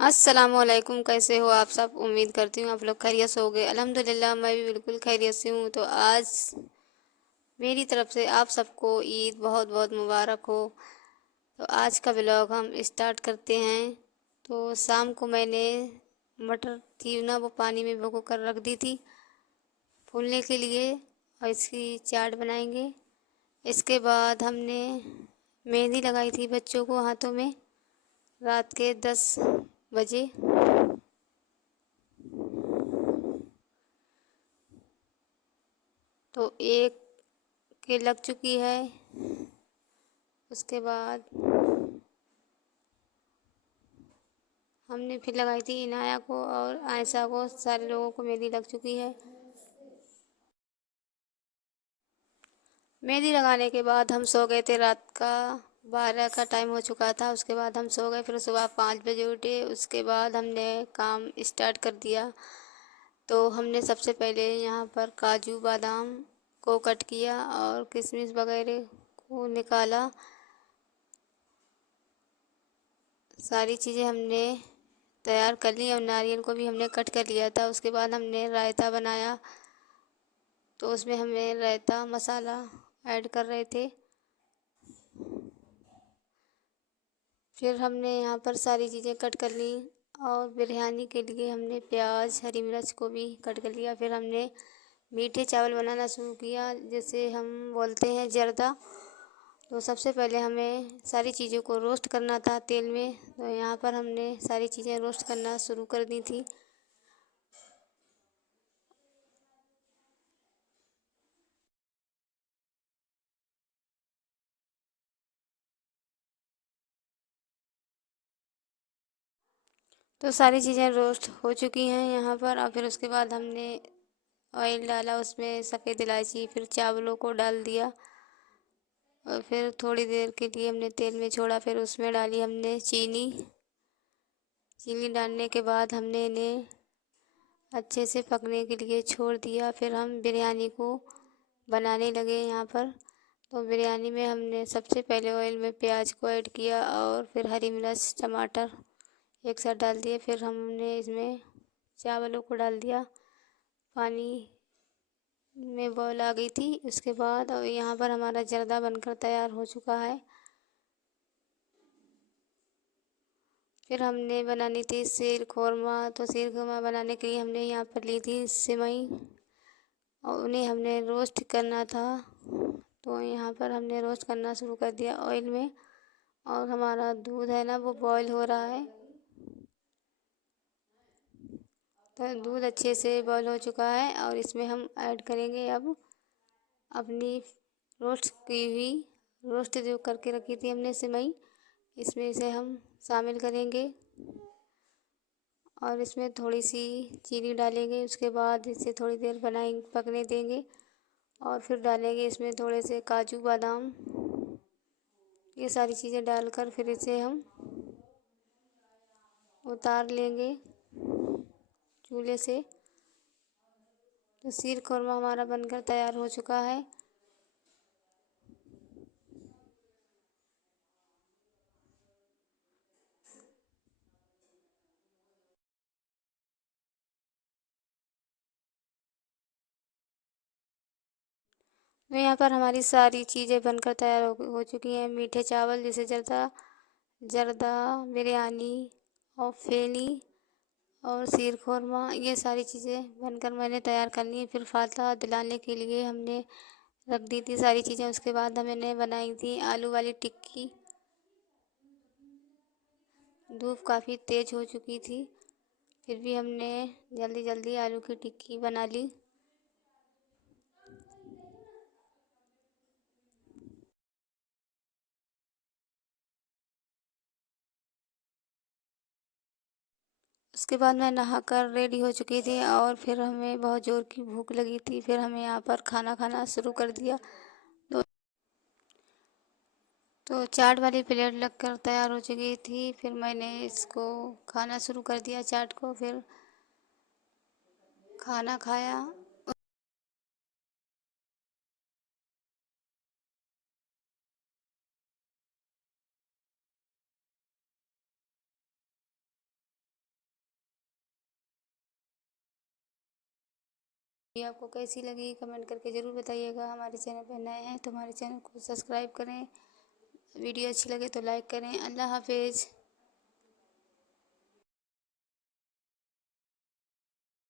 अस्सलामुअलैकुम। कैसे हो आप सब? उम्मीद करती हूँ आप लोग खैरियत से होगे। अल्हम्दुलिल्लाह मैं भी बिल्कुल खैरियत से हूँ। तो आज मेरी तरफ से आप सबको ईद बहुत बहुत मुबारक हो। तो आज का ब्लॉग हम स्टार्ट करते हैं। तो शाम को मैंने मटर थी ना, वो पानी में भिगो कर रख दी थी फूलने के लिए, और इसकी चाट बनाएंगे। इसके बाद हमने मेहंदी लगाई थी बच्चों को हाथों में रात के 10 बजे। तो एक के लग चुकी है। उसके बाद हमने फिर लगाई थी इनाया को और आयशा को, सारे लोगों को मेहंदी लग चुकी है। मेहंदी लगाने के बाद हम सो गए थे। रात का 12 का टाइम हो चुका था। उसके बाद हम सो गए। फिर सुबह 5 बजे उठे। उसके बाद हमने काम स्टार्ट कर दिया। तो हमने सबसे पहले यहाँ पर काजू बादाम को कट किया और किशमिश वगैरह को निकाला। सारी चीज़ें हमने तैयार कर ली और नारियल को भी हमने कट कर लिया था। उसके बाद हमने रायता बनाया। तो उसमें हमें रायता मसाला ऐड कर रहे थे। फिर हमने यहाँ पर सारी चीज़ें कट कर ली और बिरयानी के लिए हमने प्याज हरी मिर्च को भी कट कर लिया। फिर हमने मीठे चावल बनाना शुरू किया, जैसे हम बोलते हैं जर्दा। तो सबसे पहले हमें सारी चीज़ों को रोस्ट करना था तेल में। तो यहाँ पर हमने सारी चीज़ें रोस्ट करना शुरू कर दी थी। तो सारी चीज़ें रोस्ट हो चुकी हैं यहाँ पर। और फिर उसके बाद हमने ऑयल डाला, उसमें सफ़ेद इलायची, फिर चावलों को डाल दिया और फिर थोड़ी देर के लिए हमने तेल में छोड़ा। फिर उसमें डाली हमने चीनी। चीनी डालने के बाद हमने इन्हें अच्छे से पकने के लिए छोड़ दिया। फिर हम बिरयानी को बनाने लगे यहाँ पर। तो बिरयानी में हमने सबसे पहले ऑयल में प्याज को ऐड किया और फिर हरी मिर्च टमाटर एक साथ डाल दिए। फिर हमने इसमें चावलों को डाल दिया। पानी में बॉईल आ गई थी। उसके बाद और यहाँ पर हमारा जर्दा बनकर तैयार हो चुका है। फिर हमने बनानी थी शीर खोरमा। तो शीर खोरमा बनाने के लिए हमने यहाँ पर ली थी सिवई और उन्हें हमने रोस्ट करना था। तो यहाँ पर हमने रोस्ट करना शुरू कर दिया ऑयल में। और हमारा दूध है ना, वो बॉईल हो रहा है। तो दूध अच्छे से बॉईल हो चुका है और इसमें हम ऐड करेंगे अब अपनी रोस्ट जो करके रखी थी हमने सिवई, इसमें इसे हम शामिल करेंगे और इसमें थोड़ी सी चीनी डालेंगे। उसके बाद इसे थोड़ी देर पकने देंगे और फिर डालेंगे इसमें थोड़े से काजू बादाम। ये सारी चीज़ें डालकर फिर इसे हम उतार लेंगे चूल्हे से। तो शीर खुरमा हमारा बनकर तैयार हो चुका है। तो यहाँ पर हमारी सारी चीज़ें बनकर तैयार हो चुकी हैं। मीठे चावल जैसे जर्दा जर्दा बिरयानी और फेनी और शीर खोरमा, ये सारी चीज़ें बनकर मैंने तैयार कर ली। फिर फाता दिलाने के लिए हमने रख दी थी सारी चीज़ें। उसके बाद हमने बनाई थी आलू वाली टिक्की। धूप काफ़ी तेज़ हो चुकी थी, फिर भी हमने जल्दी जल्दी आलू की टिक्की बना ली। उसके बाद मैं नहाकर रेडी हो चुकी थी और फिर हमें बहुत ज़ोर की भूख लगी थी। फिर हमें यहाँ पर खाना खाना शुरू कर दिया। तो चाट वाली प्लेट लगकर तैयार हो चुकी थी। फिर मैंने इसको खाना शुरू कर दिया चाट को। फिर खाना खाया। ये आपको कैसी लगी कमेंट करके ज़रूर बताइएगा। हमारे चैनल पर नए हैं तो हमारे चैनल को सब्सक्राइब करें। वीडियो अच्छी लगे तो लाइक करें। अल्लाह हाफिज़।